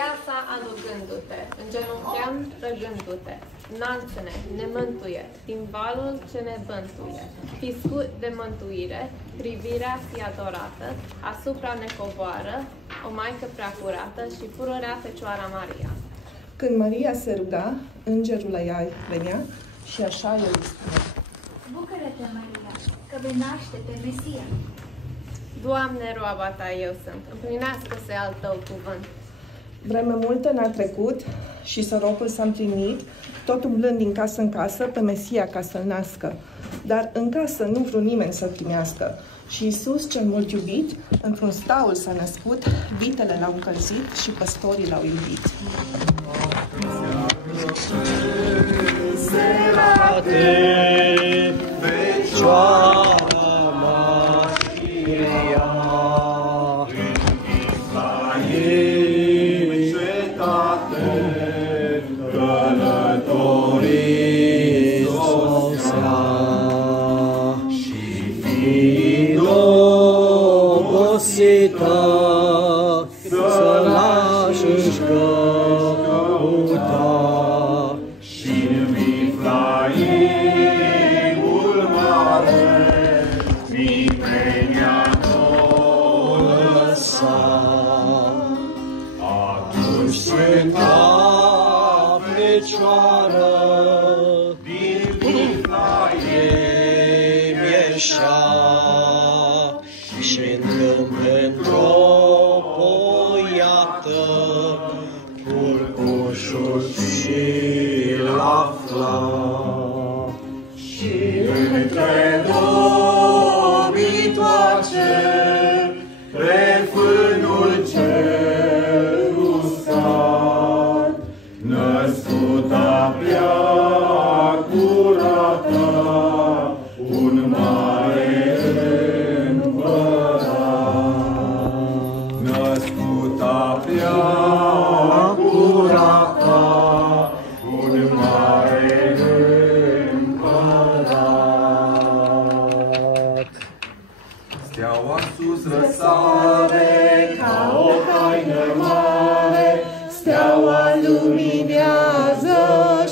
ea sa adugându-te, îngenuncheam trăgându-te. Înalță-ne, ne mântuie, din valul ce ne bântuie. Fii scut de mântuire, privirea fi adorată, asupra ne coboară, o Maică prea curată și pururea Fecioara Maria. Când Maria se ruga, îngerul la ea venea și așa el îi spunea: Bucură-te, Maria, că vei naște pe Mesia. Doamne, roaba ta eu sunt, împlinească-se al tău cuvânt. Vreme multă n-a trecut și sărocul s-a împlinit, tot umblând din casă în casă pe Mesia ca să-l nască. Dar în casă nu vreau nimeni să-l primească. Și Iisus, cel mult iubit, într-un staul s-a născut, vitele l-au încălzit și păstorii l-au iubit. Să lași-și căuta și-n Viflaimul mare nimeni-a n-o lăsa. Atunci Sfânta Fecioară din Viflaim ieșea și întâmplând-o poiată, culcușul și-l afla. Și între dobitoace, pe fânul cel uscat, născuta prea curată, un mare curata, un mare împărat. Steaua sus răsare ca o haină mare, steaua luminează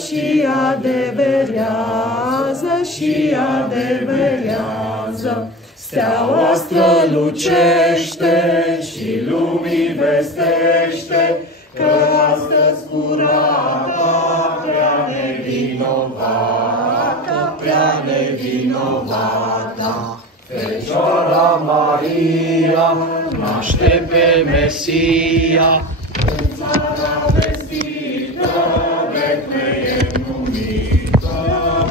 și adeverează și adeverează. Steaua strălucește și lumii vestește că astăzi curata, prea nevinovată, prea nevinovată, Fecioara Maria naște pe Mesia în țara vestită, Betleem numită,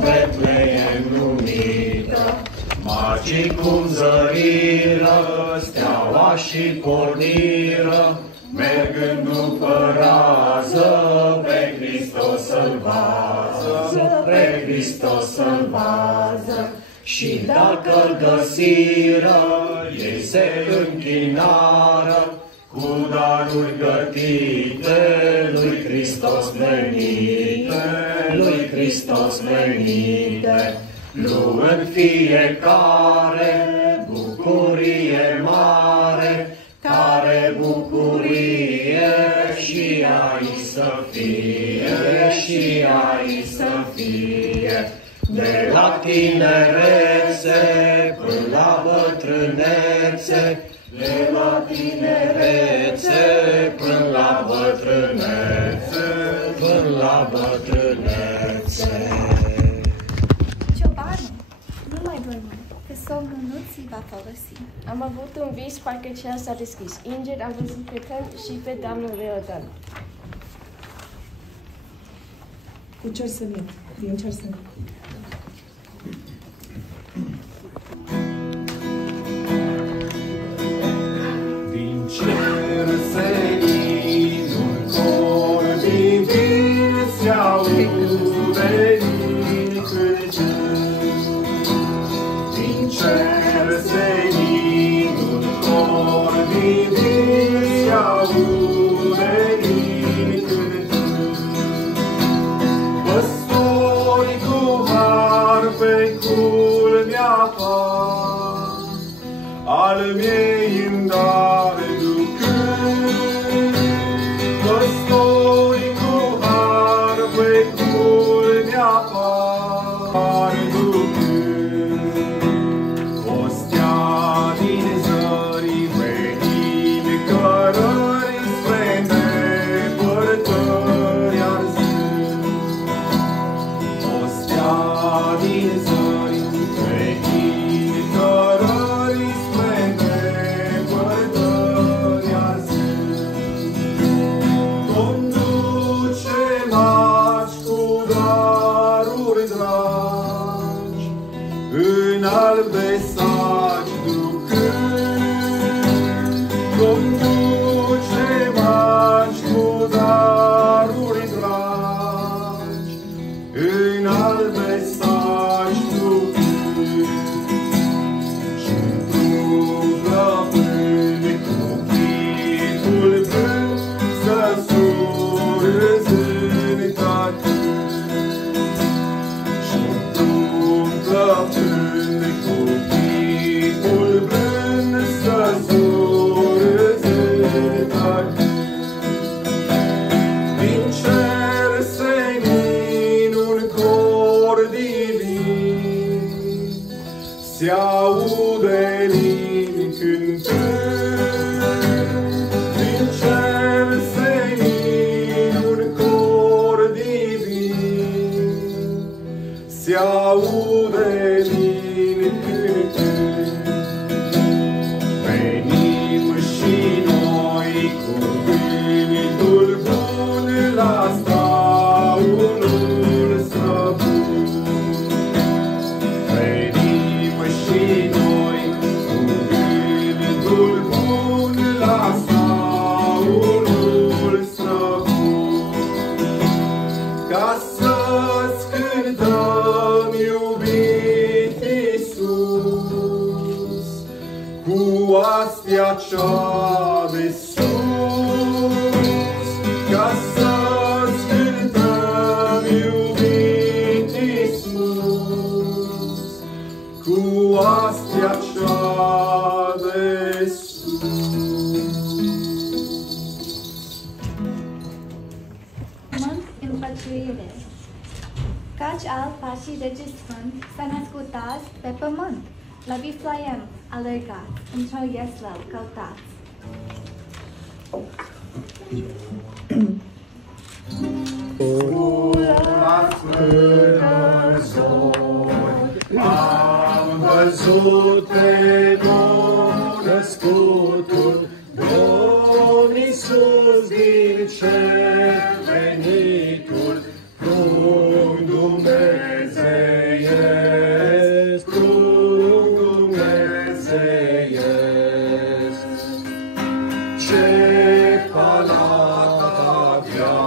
Betleem numită. Magii cum zăriră, steaua și porniră, mergând după rază, pe Hristos să-L vază, pe Hristos să-L vază. Și dacă-L găsiră, ei se închinară, cu daruri gătite, lui Hristos venite, lui Hristos venite. Luând fiecare bucurie mare, care bucurie și aici să fie, și aici să fie. De la tinerețe până la bătrânețe, de la tinerețe până la bătrânețe, până la bătrânețe. Ciobanu, nu mai dormi, că somnul nu ți va folosi. Am avut un vis, parcă cer s-a deschis. Înger am văzut pe Tân și pe Doamna Leodan. Cu cer să vin, din cer să vin. Din cer senin, un cor divin se-aude din cântări. Din cer senin, un cor divin se-aude din cântări. Păstori cu harpe culmea apar, al miei îndare ducând, în albe saci ducând, conduce maci cu daruri dragi, în albe saci ducând, și umplă pâine cu chipul blând, să surâzând tăcând, și umplă pâine cu chipul blând, să surâzând tăcând. Din cer senin un cor divin, se aude lin cântând. Din cer senin un cor divin, se aude lin cântând. Venim și noi cu gândul bun la staunul străbun. Venim și noi cu gândul bun la staunul străbun, ca să-ți cântăm, iubit Iisus, cu astea cea de sus, ca să-ți cântăm, iubit Iisus, cu astea cea de sus. Pământ împăciuire. Căci al pașii Regii Sfânt s-a născut azi pe pământ. La Biflaiem alergați, într-o ieslău căutați. La până zori am văzut pe nou născutul, Domn Iisus din cer venitul, pruncul dumnezeiesc, pruncul dumnezeiesc. Ce palat avea,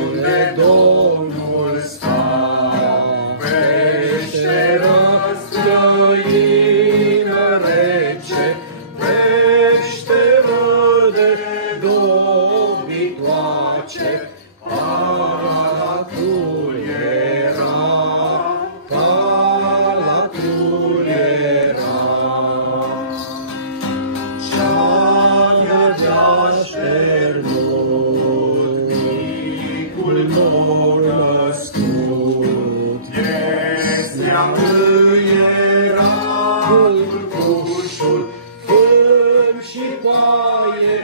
unde Domnul sta, peșteră străină rece, peșteră de dobitoace. Palatul era, palatul era, ce-a de-așternut micul nou născut. Estea îi era culcușul, fân și coaie,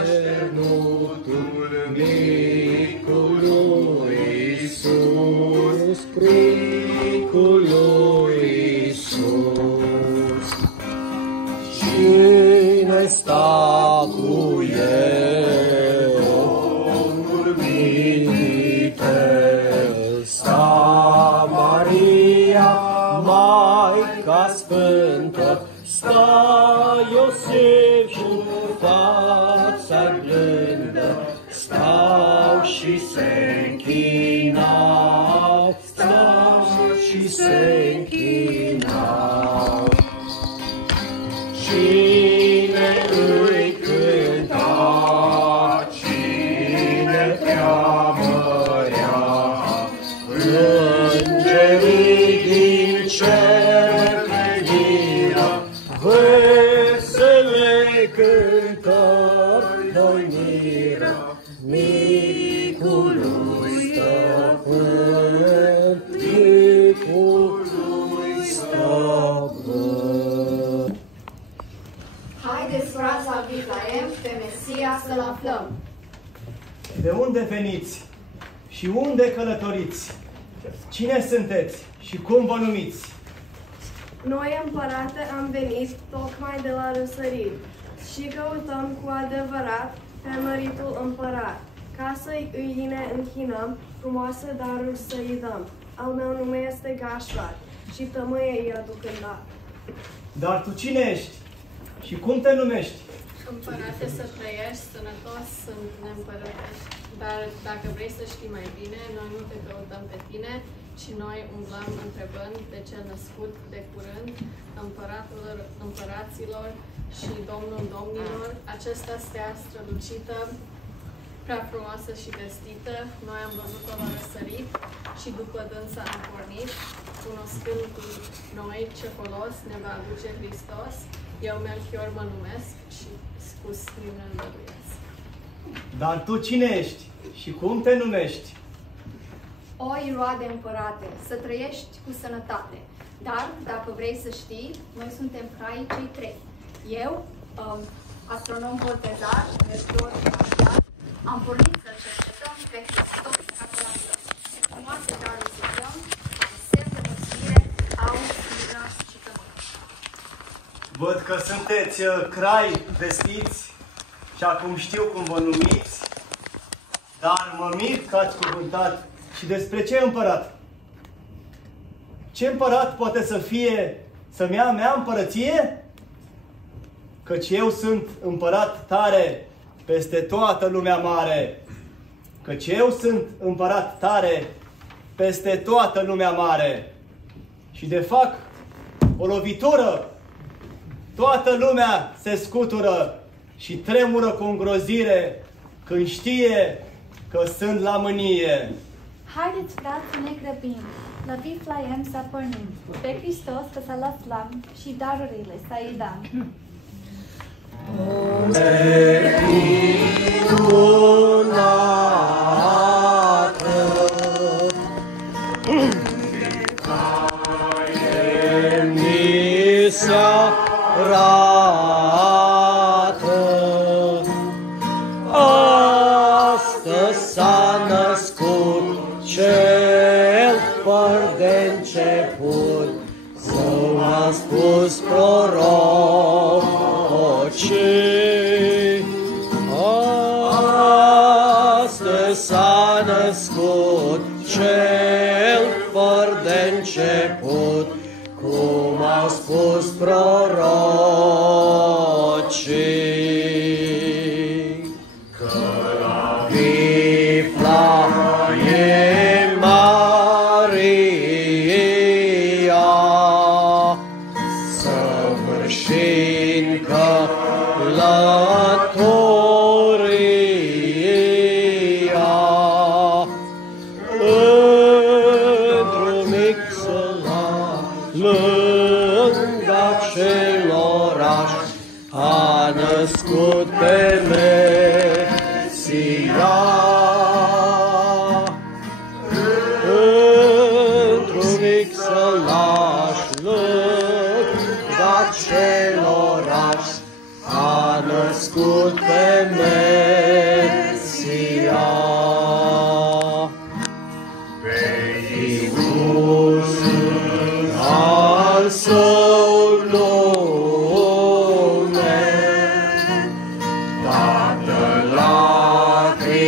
așternutul micul lui Iisus, micul lui Iisus. Cine sta cu el? Domnul Minitel, sta Maria, Maica Sfântă, sta Iosif și fața blândă, stau și se închinau, stau și se închinau. Cine îi cânta, cine preamărea, îngerii din cer veniră, vesele cântări noi miră, micului stăpân, micului stăpân. Haideți, frați, la Biflaiem, pe Mesia să-L aflăm. De unde veniți și unde călătoriți? Cine sunteți și cum vă numiți? Noi, împărate, am venit tocmai de la răsărit și căutăm cu adevărat pe măritul împărat, ca să-i ne închinăm, frumoase daruri să-i dăm. Al meu nume este Gașvar și tămâie îi aduc în dar. Dar tu cine ești? Și cum te numești? Împărate, să trăiești sănătos, sunt neîmpărătești. Dar dacă vrei să știi mai bine, noi nu te căutăm pe tine, ci noi umblăm întrebând de cel născut de curând, împăratul împăraților și domnul domnilor, acesta stea strălucită, prea frumoasă și vestită. Noi am văzut-o la răsărit și după dânsa am pornit, cunoscând cu noi ce folos ne va aduce Hristos. Eu Melchior mă numesc și spus mine îndăruiesc. Dar tu cine ești? Și cum te numești? Oi, roade împărate, să trăiești cu sănătate. Dar, dacă vrei să știi, noi suntem caii cei trei. Eu, astronom Botezar, Mercur și Mașar, am pornit să cercetăm pe Hristos acolo. Frumoase darul să dăm, am semn de măsire, aur, miră și tămâie. Văd că sunteți crai vestiți și acum știu cum vă numiți, dar mă mir că ați cuvântat. Și despre ce împărat? Ce împărat poate să fie să-mi ia mea împărăție? Căci eu sunt împărat tare peste toată lumea mare. Căci eu sunt împărat tare peste toată lumea mare. Și de fac o lovitură, toată lumea se scutură și tremură cu îngrozire când știe că sunt la mânie. Haideți, frați, să ne grăbim, la Viflaiem să pornim, pe Hristos să-l aflăm și darurile să-i dăm. Astăzi s-a născut Cel fără de început, Său a spus prorocii. Astăzi s-a născut Cel fără de început, cum au spus prorocii. Că la Viflaiem Maria, săvârșind călătoria, într-un mic sălaș, lângă aceloraș, a născut pe Mesia. Într-un mic sălaș, lângă aceloraș, a născut pe Mesia. Pe Iisus al Său nume, Tatăl lacrimii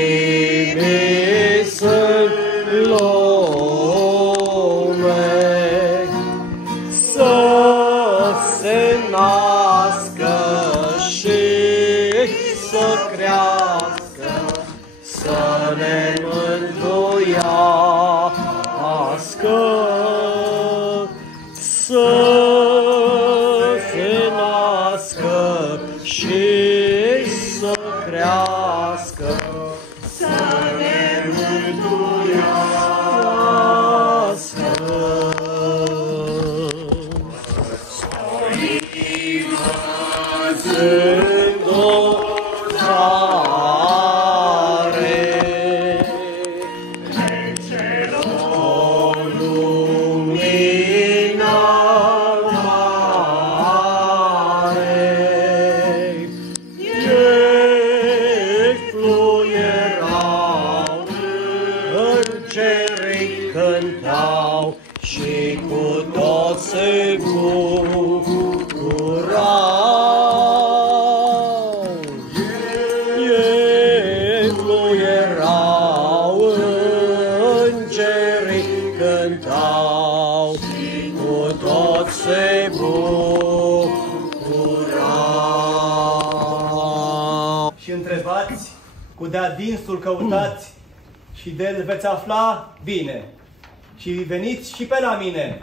sunt lume, să se nască și să crească, să ne mântuiască, să se nască și să crească, să ne mântuiască. Sunt o țară, o lumină mare, ei fluierau, îngerii cântau și cu toți se bucurau. Ei fluierau, îngerii cântau cu tot se bucura. Și întrebați, cu de adinsul căutați și de-l veți afla bine. Și veniți și pe la mine,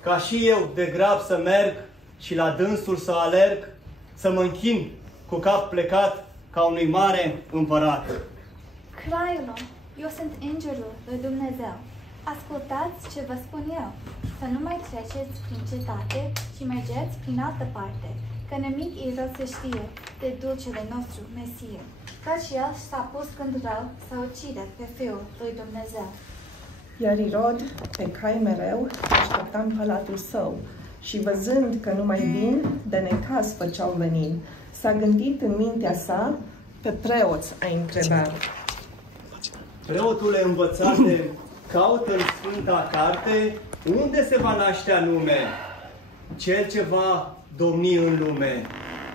ca și eu de grab să merg și la dânsul să alerg, să mă închin cu cap plecat ca unui mare împărat. Craiilor, eu sunt îngerul lui Dumnezeu. Ascultați ce vă spun eu. Să nu mai treceți prin cetate și mergeți prin altă parte, că nimic e rău să știe de dulcele nostru Mesie, căci el s-a pus când rău să ucide pe Fiul lui Dumnezeu. Iar Irod, pe cai mereu, aștepta în palatul său și văzând că nu mai vin, de necaz făceau venind, s-a gândit în mintea sa pe preoți a întreba. Preotule învățate, caută în Sfânta Carte unde se va naște anume cel ce va domni în lume.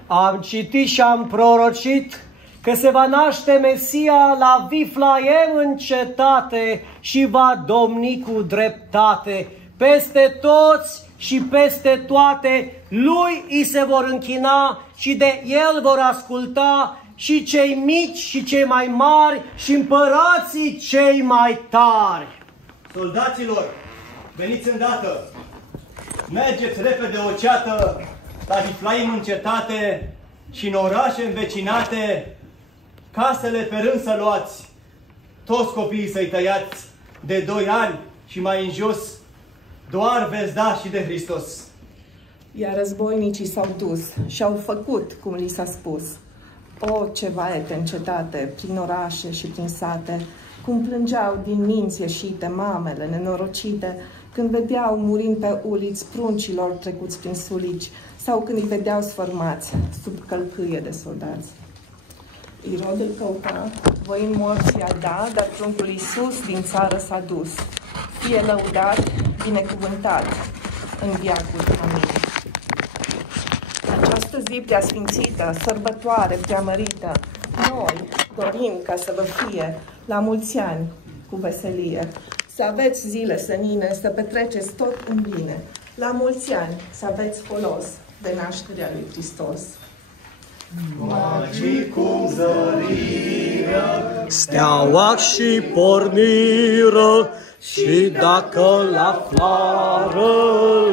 Am citit și am prorocit că se va naște Mesia la Viflaiem în cetate și va domni cu dreptate. Peste toți și peste toate lui îi se vor închina și de el vor asculta și cei mici și cei mai mari și împărații cei mai tari. Soldaților, veniți îndată! Mergeți repede o ceată la Viflaim în cetate și în orașe învecinate, casele pe rând să luați, toți copiii să-i tăiați de 2 ani și mai în jos, doar veți da și de Hristos. Iar războinicii s-au dus și au făcut cum li s-a spus. O, ce vaete în cetate, prin orașe și prin sate, cum plângeau din minți ieșite mamele nenorocite, când vedeau murind pe uliți pruncilor trecuți prin sulici, sau când îi vedeau sfărmați sub călcâie de soldați. Irod îl căuta, voind morții a da, dar pruncul Iisus din țară s-a dus. Fie lăudat, binecuvântat în viacul. Amin. Această zi preasfințită, sărbătoare preamărită, noi dorim ca să vă fie la mulți ani cu veselie, să aveți zile senine, să petreceți tot în bine, la mulți ani să aveți folos de nașterea lui Hristos. Magii cum zăriră, Steaua și porniră, și dacă la flară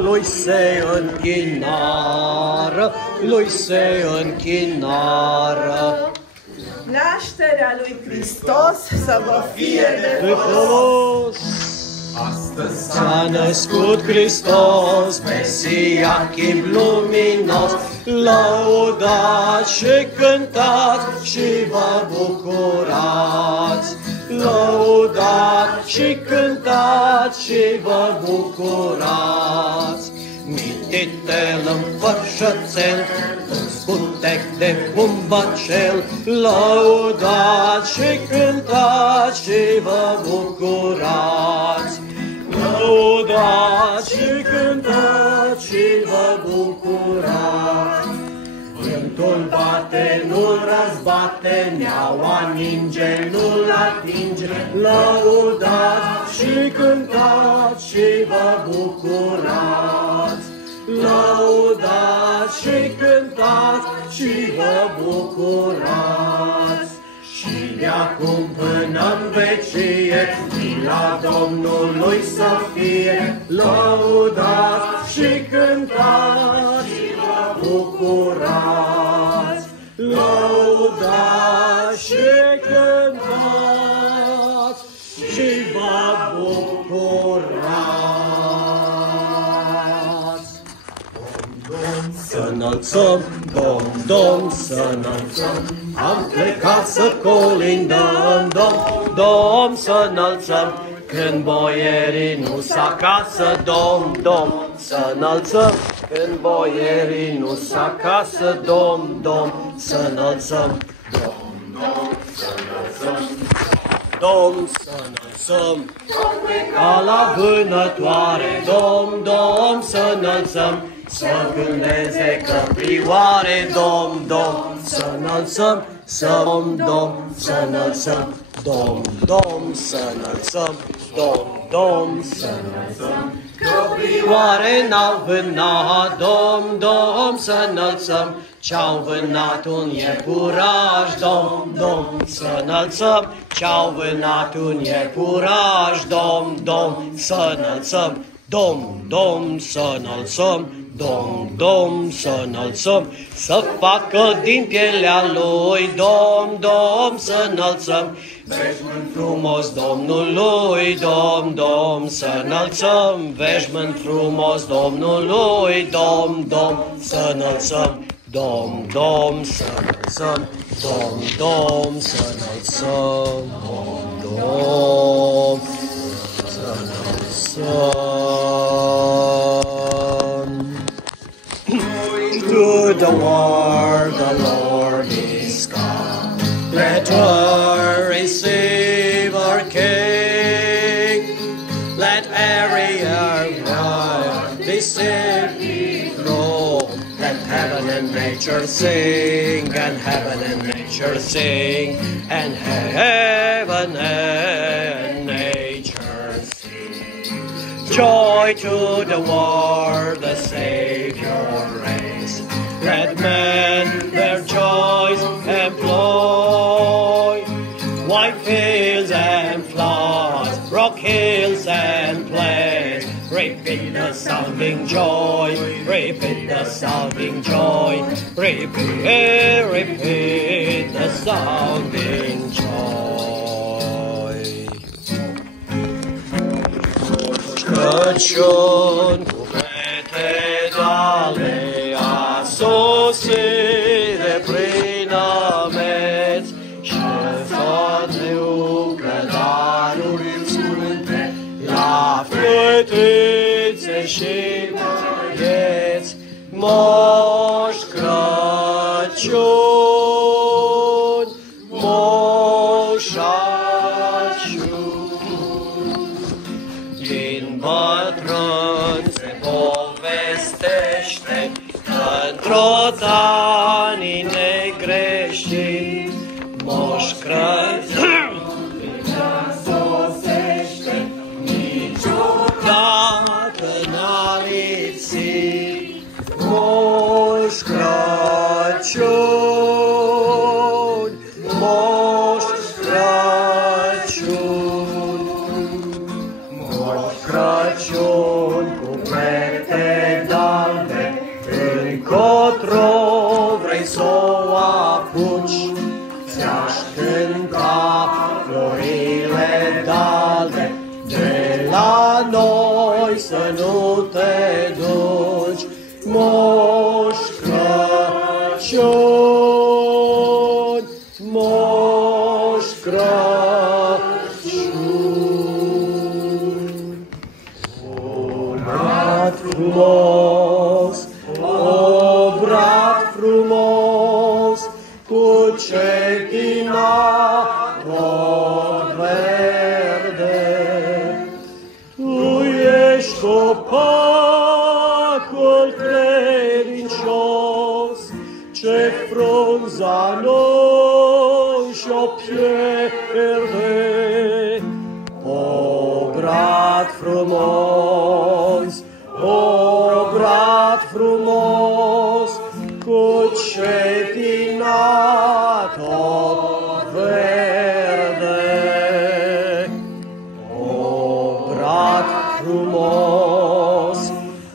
lui se închinară, lui se închinară. Nașterea lui Hristos să vă fie de folos. Astăzi s-a născut Hristos, Mesia, chip luminos, lăudați și cântați și vă bucurați. Lăudați și cântați și vă bucurați. Mititel înfășățel, scutec de bumbacel, lăudați și cântați și vă bucurați. Lăudați și cântați și vă bucurați. Vântul bate, nu-l răzbate, neaua ninge, nu-l atinge, lăudați și cântați și vă bucurați. Lăudați și cântați și vă bucurați. Și de acum până în vecie, mila Domnului să fie, lăudați și cântați și vă bucurați. Lăudați și cântați și vă bucurați. Să înălțăm, Domn, să înălțăm, am plecat să colindăm, Domn, să înălțăm, când boierii nu-s acasă, Domn, să înălțăm, când boierii nu-s acasă, Domn, să înălțăm, Domn, să înălțăm, ca la vânătoare, Domn, să înălțăm, să cânteze căprioare, Domn, să înălțăm, Domn, să înălțăm, Domn, să înălțăm, Domn. Domn, să înălțăm. Căprioare n-au vânat, Domn, să înălțăm. Ce-au vânat un iepuraș, Domn, să înălțăm. Ce-au vânat un iepuraș, Domn, să înălțăm. Domn, să înălțăm. Domn, să înălțăm. Să facă din pielea lui, Domn, să înălțăm. Veșmânt frumos Domnului, Domn, să înălțăm. Veșmânt frumos Domnului, Domn, să înălțăm. Domn, să înălțăm. Domn, să înălțăm. Domn, să înălțăm. To the war, the Lord is come. Let her receive our King. Let every earth receive His throne. Let heaven and nature sing, and heaven and nature sing, and heaven and nature sing. Joy to the world, the Savior reigns. Let men their joys employ. White fields and floods, rock hills and plains. Repeat the sounding joy, repeat the sounding joy. Repeat the sounding joy. Crăciun cu fete dale a sosire prin ameți, șefa de ucă daruri sfânte la fetițe și băieți. Moș Crăciun, moșaciun, din bătrân se povestește că într-o tanii negrești Moș Crăciun sosește, niciodată n-a lipsit. Moș Crăciun, Moș Crăciun, Moș Crăciun cu pete d'albe, încotro vrei s-o apuci, ți-aș cânta florile d'albe, de la noi să nu te duci. Moș Crăciun, Moș Crăciun. Obrat frumos, obrat frumos, cu cetina tot verde. Tu ești copacul credincios, ce frunza noi și-o pierde. Obrat frumos, obrat frumos, cu cetina tot verde. Obrat frumos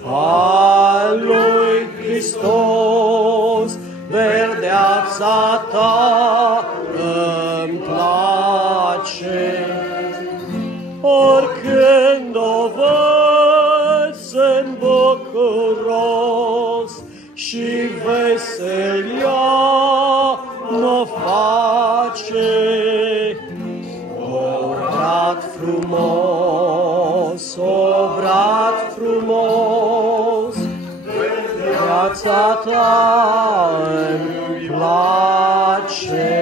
al lui Hristos, verdeața ta îmi place. Oricând o văd, sunt bucuros și veselia mă face. Obrat frumos, obrat frumos, viața ta îmi place.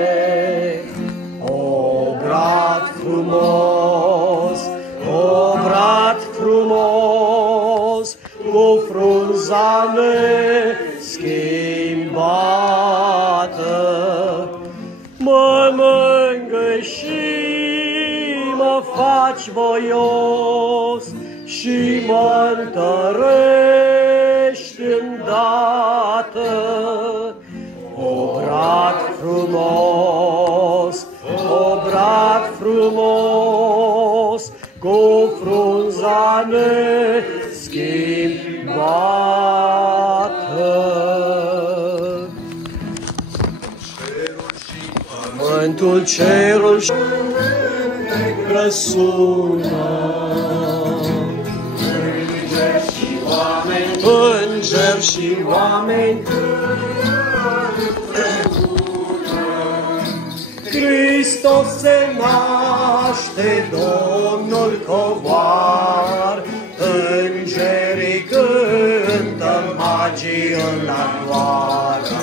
Obrat frumos, obrat frumos, cu frunza neschimbată, mă mângâi și mă mă faci voios și mă întărești îndată. Obrat frumos, obrat frumos, cu frunza neschimbată. Pământul, cerul și răsună, îngeri și oameni, Hristos se naște, Domnul coboară, îngerii cântă, magii îl adoară.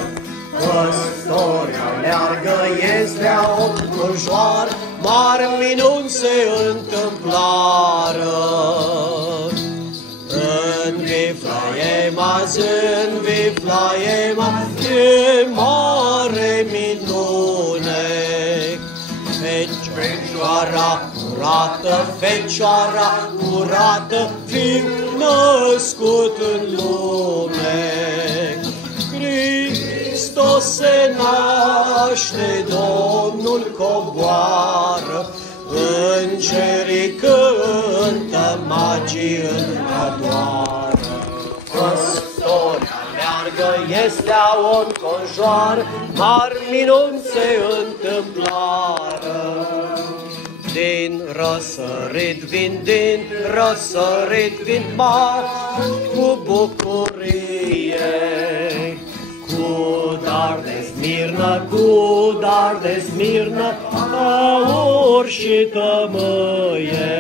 Păstori aleargă, iezlea înconjoară, mari minuni se întâmplară. În Viflaiem azi, în Viflaiem azi, e mare minune. Fecioara curată, fecioara curată, fiu născut în lume. Hristos se naște, Domnul coboară, îngerii cântă, magii îl adoară. Păstori aleargă, iesleau înconjoară, mari minuni se întâmplară. Din răsărit vin, din răsărit vin, mari cu bucurie. Cu dar de smirnă, cu dar de smirnă, aur și tămâie.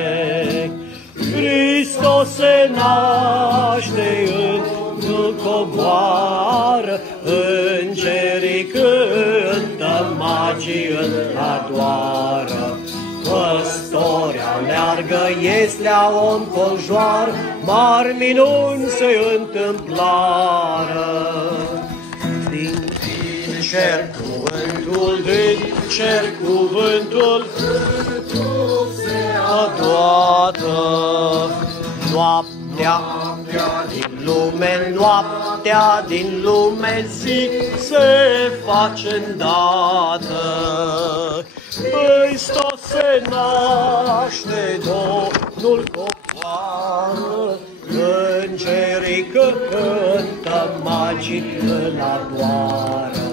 Hristos se naște, îl coboară, îngerii cântă, magii îl adoară. Păstori aleargă, iesleau înconjoară, mari minuni se întâmplară. Din cer cuvântul, din cer cuvântul se adoată. Noaptea din lume, noaptea din lume, zi se face îndată. Hristos se naște, Domnul coboară, îngerii cântă, magii îl adoară.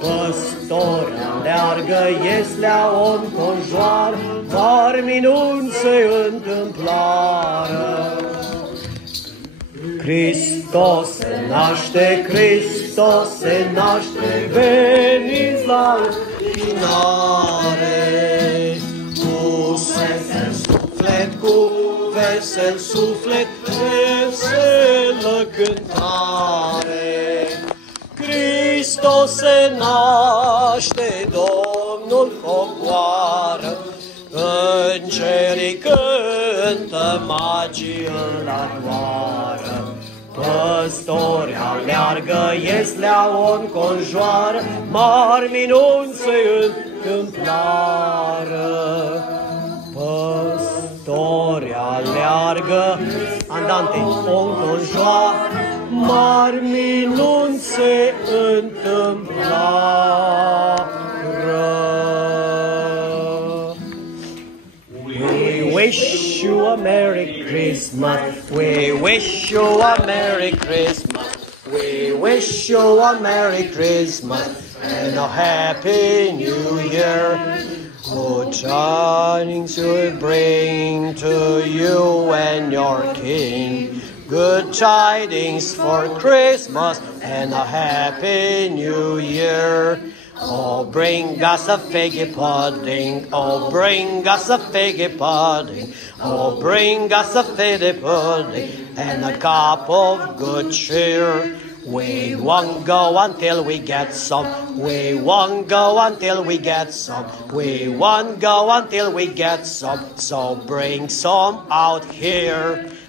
Păstori aleargă, iesleau înconjoară, mari minuni se întâmplară. Hristos se naște, Hristos se naște, veniți la închinare. Cu vesel suflet, cu vesel suflet, veselă cântare. Hristos se naște, Domnul coboară, îngerii cântă, magii îl adoară. Păstori aleargă, iesleau înconjoară, mari minuni se întâmplară. Păstori aleargă, andante, înconjoară, mari minuni se întâmplară. We wish you a Merry Christmas. We wish you a Merry Christmas. We wish you a Merry Christmas and a Happy New Year. Good tidings we bring to you and your King. Good tidings for Christmas and a Happy New Year. Oh, bring us a figgy pudding. Oh, bring us a figgy pudding. Oh, bring us a figgy pudding and a cup of good cheer. We won't go until we get some. We won't go until we get some. We won't go until we get some. So bring some out here.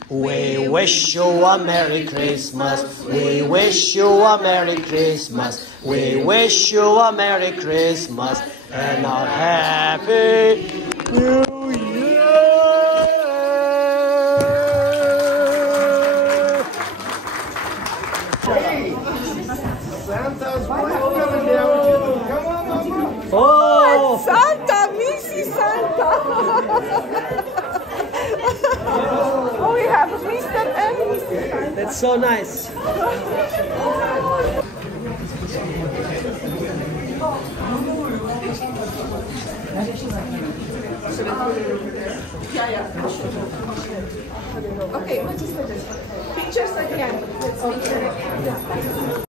We wish you a Merry Christmas. We wish you a Merry Christmas. We wish you a Merry Christmas and a Happy New Year. Santa's right over there with you. Come on, Mama. Oh! Santa, Missy Santa! Oh, we have Mr. and Mrs. Santa. That's so nice. Okay, pictures again. Let's make sure.